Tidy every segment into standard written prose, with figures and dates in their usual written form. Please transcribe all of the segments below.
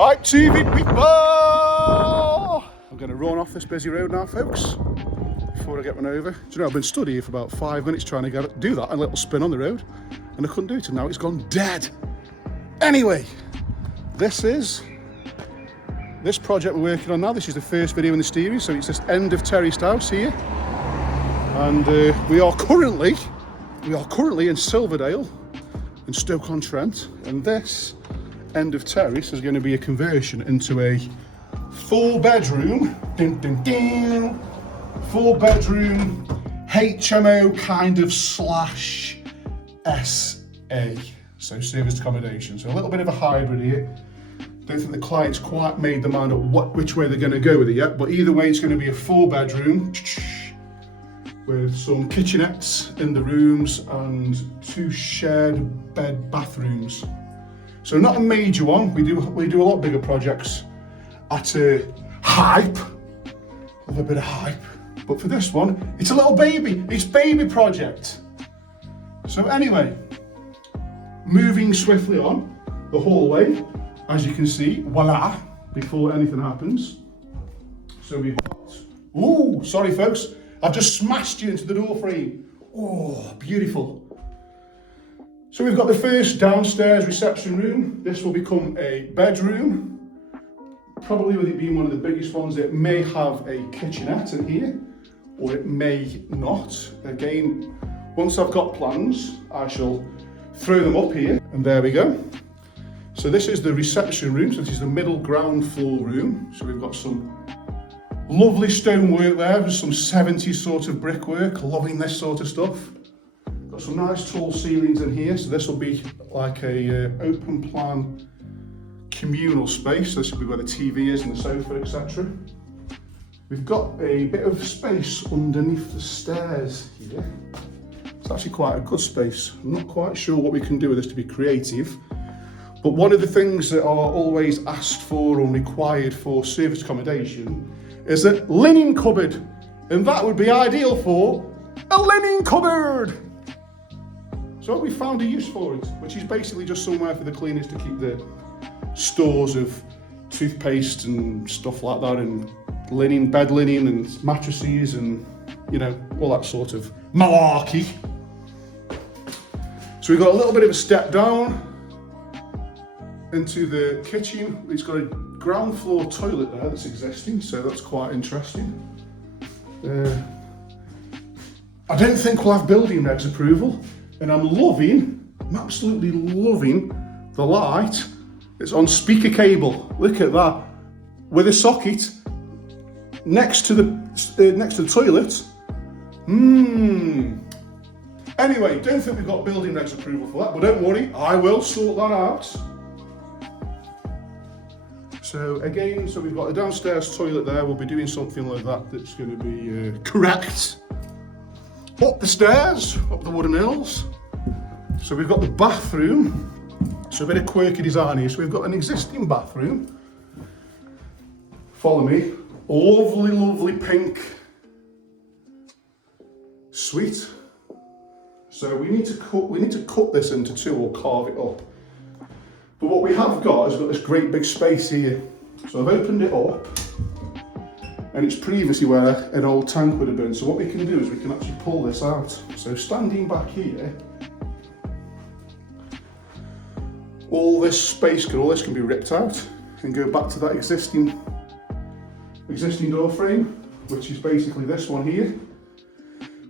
Right, TV people! I'm going to run off this busy road now, folks, before I get run over. Do you know, I've been stood here for about 5 minutes trying to do that, a little spin on the road, and I couldn't do it, and now it's gone dead. Anyway, this project we're working on now. This is the first video in the series, so it's this end of terraced house here. And we are currently in Silverdale, in Stoke-on-Trent, and this end of terrace is going to be a conversion into a 4-bedroom, 4-bedroom HMO kind of slash SA, so serviced accommodation. So a little bit of a hybrid here. Don't think the client's quite made their mind up which way they're going to go with it yet, but either way it's going to be a 4-bedroom with some kitchenettes in the rooms and 2 shared bed bathrooms. So not a major one. We do a lot bigger projects at a hype, with a bit of hype. But for this one, it's a little baby. It's baby project. So anyway, moving swiftly on the hallway, as you can see, voila, before anything happens. So we've got, ooh, sorry folks, I've just smashed you into the door frame. Oh, beautiful. So we've got the first downstairs reception room. This will become a bedroom. Probably with it being one of the biggest ones, it may have a kitchenette in here, or it may not. Again, once I've got plans, I shall throw them up here. And there we go. So this is the reception room. So this is the middle ground floor room. So we've got some lovely stonework there with some 70s sort of brickwork. Loving this sort of stuff. Got some nice tall ceilings in here. So this will be like a open plan communal space. So this will be where the TV is and the sofa, etc. We've got a bit of space underneath the stairs here. It's actually quite a good space. I'm not quite sure what we can do with this to be creative. But one of the things that are always asked for or required for service accommodation is a linen cupboard. And that would be ideal for a linen cupboard. So we found a use for it, which is basically just somewhere for the cleaners to keep the stores of toothpaste and stuff like that, and linen, bed linen and mattresses and, you know, all that sort of malarkey. So we've got a little bit of a step down into the kitchen. It's got a ground floor toilet there that's existing, so that's quite interesting. I don't think we'll have building regs approval, and I'm absolutely loving the light. It's on speaker cable. Look at that, with a socket next to the toilet. Anyway, don't think we've got building regs approval for that, but don't worry, I will sort that out. So again, so we've got a downstairs toilet there. We'll be doing something like that that's going to be correct. Up the stairs, up the wooden hills. So we've got the bathroom. So a bit of quirky design here. So we've got an existing bathroom. Follow me. Lovely, lovely pink suite. So we need to cut this into 2 or carve it up. But what we have got is this great big space here. So I've opened it up, and it's previously where an old tank would have been. So what we can do is we can actually pull this out. So standing back here, all this space can be ripped out and go back to that existing door frame, which is basically this one here,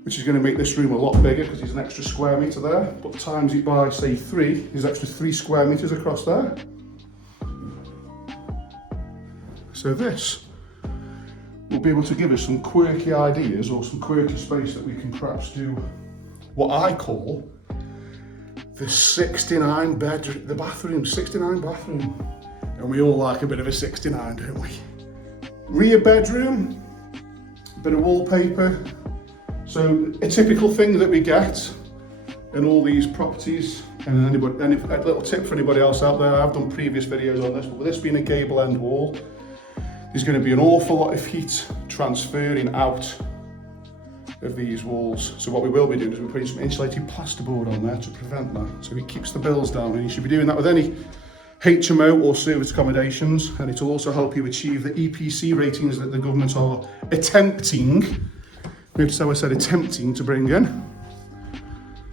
which is going to make this room a lot bigger because there's an extra square metre there, but times it by, say, 3, there's extra 3 square metres across there. So this will be able to give us some quirky ideas or some quirky space that we can perhaps do what I call the 69 bathroom. And we all like a bit of a 69, don't we? Rear bedroom, bit of wallpaper. So a typical thing that we get in all these properties, and a little tip for anybody else out there, I've done previous videos on this, but with this being a gable end wall, there's going to be an awful lot of heat transferring out of these walls. So what we will be doing is we're putting some insulated plasterboard on there to prevent that, so it keeps the bills down, and you should be doing that with any HMO or service accommodations, and it will also help you achieve the EPC ratings that the government are attempting, notice how I said attempting, to bring in.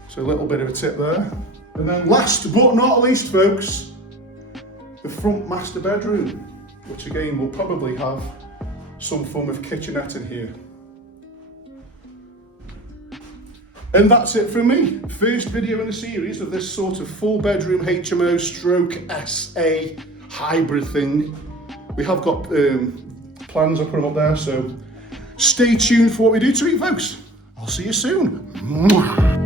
So a little bit of a tip there. And then last but not least, folks, the front master bedroom, which again will probably have some form of kitchenette in here. And that's it from me. First video in the series of this sort of 4-bedroom HMO stroke SA hybrid thing. We have got plans, I'll put them up there, so stay tuned for what we do to it, folks. I'll see you soon. Mwah.